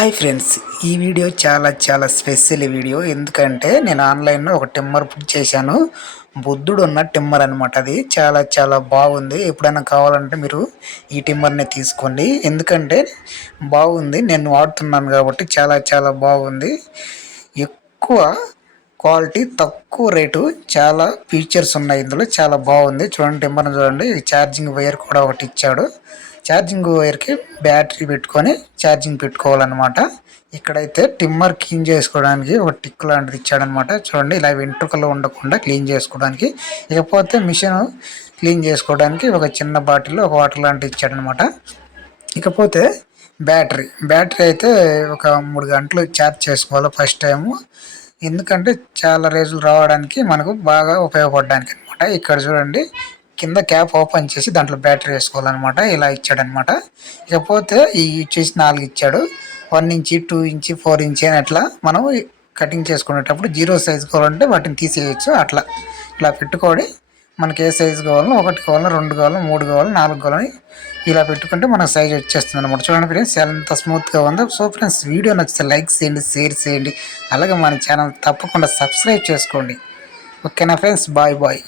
Hi friends, ఈ video చాలా special video. ఎందుకంటే నేను ఆన్లైన్లో ఒక టిమ్మర్ బుక్ చేశాను. బుద్ధుడు ఉన్న టిమ్మర్ అనమాట. అది చాలా బాగుంది. ఎప్పుడైనా కావాలంటే మీరు ఈ టిమ్మర్ని తీసుకోండి. ఎందుకంటే బాగుంది, నేను వాడుతున్నాను కాబట్టి చాలా బాగుంది. ఎక్కువ క్వాలిటీ, తక్కువ రేటు, చాలా ఫీచర్స్ ఉన్నాయి ఇందులో. చాలా బాగుంది. చూడండి, టిమ్మర్ని చూడండి. ఛార్జింగ్ వైర్ కూడా ఒకటి ఇచ్చాడు. ఛార్జింగ్ వైర్కి బ్యాటరీ పెట్టుకొని ఛార్జింగ్ పెట్టుకోవాలన్నమాట. ఇక్కడైతే టిమ్మర్ క్లీన్ చేసుకోవడానికి ఒక టిక్ లాంటిది ఇచ్చాడనమాట. చూడండి, ఇలా వెంట్రుకలు ఉండకుండా క్లీన్ చేసుకోవడానికి. ఇకపోతే మిషన్ క్లీన్ చేసుకోవడానికి ఒక చిన్న బాటిల్లో ఒక వాటర్ లాంటిది ఇచ్చాడనమాట. ఇకపోతే బ్యాటరీ అయితే ఒక 3 గంటలు ఛార్జ్ చేసుకోవాలి ఫస్ట్ టైము. ఎందుకంటే చాలా రోజులు రావడానికి, మనకు బాగా ఉపయోగపడడానికి అనమాట. ఇక్కడ చూడండి, కింద క్యాప్ ఓపెన్ చేసి దాంట్లో బ్యాటరీ వేసుకోవాలన్నమాట. ఇలా ఇచ్చాడనమాట. ఇకపోతే ఈ వచ్చేసి 4 ఇచ్చాడు. 1 ఇంచ్, 2 ఇంచ్, 4 ఇంచ్ అని అట్లా మనం కటింగ్ చేసుకునేటప్పుడు 0 సైజు కావాలంటే వాటిని తీసేయచ్చు. అట్లా ఇలా పెట్టుకొని మనకి ఏ సైజు కావాలో, 1 కావాలన్నా, 2 కావాలన్నా, 3 కావాలన్నా, 4 కావాలని ఇలా పెట్టుకుంటే మనకు సైజ్ వచ్చేస్తుంది అనమాట. చూడండి ఫ్రెండ్స్, ఎంత స్మూత్గా ఉందో. సో ఫ్రెండ్స్, వీడియో నచ్చితే లైక్ చేయండి, షేర్ చేయండి. అలాగే మన ఛానల్ తప్పకుండా సబ్స్క్రైబ్ చేసుకోండి. ఓకేనా ఫ్రెండ్స్, బాయ్.